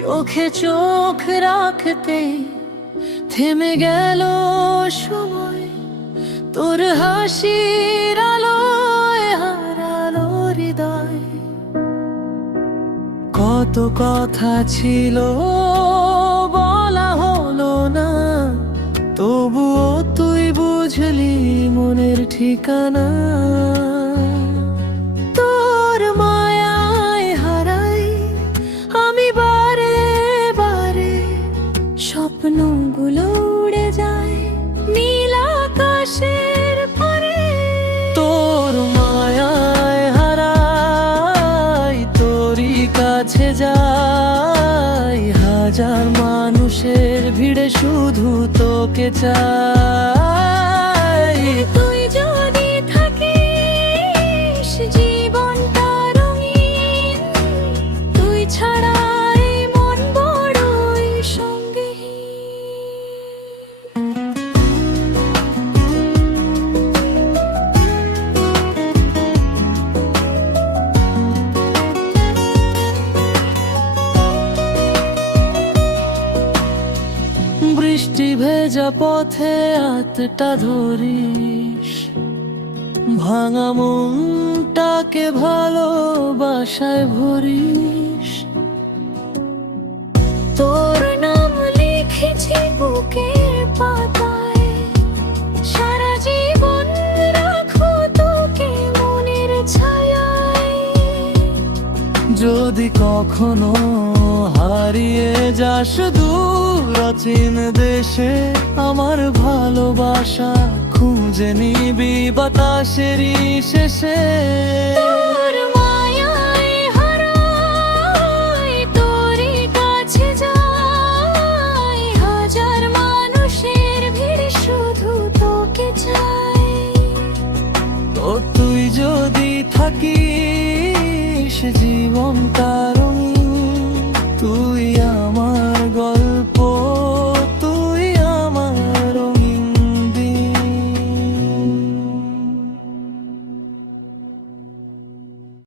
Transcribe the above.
চোখে চোখ রাখতে থেমে গেল সময়, তোর হাসির আলোয় হারালো হৃদয়। কত কথা ছিল বলা হলো না, তবুও তুই বুঝলি মনের ঠিকানা। তোর মায়ায় হারাই আমি বারে বারে, স্বপ্নগুলো উড়ে যায় নীল আকাশের পরে। তোর মায়ায় হারাই তোরই কাছে যাই, হাজার মানুষের ভিড়ে শুধু তোকে চাই। তুই যদি থাকিস জীবনটা রঙিন, তুই ছাড়া এই মন বড়ই সঙ্গীহীন। বৃষ্টি ভেজা পথে হাতটা ধরিস, ভাঙা মনটাকে ভালোবাসায় ভরিস। তোর নাম লিখেছি বুকের পাতায়, সারা জীবন রাখো তোকে মনের ছায়ায়। যদি কখনো হারিয়ে যাস দূর অচিন দেশে, আমার ভালোবাসা খুঁজে নিবি বাতাসেরই শেষে। তোর মায়ায় হারাই তোরই কাছে যাই, হাজার মানুষের ভিড় শুধু তোকে চাই। তো তুই যদি থাকিস জীবনটা রঙিন, তুই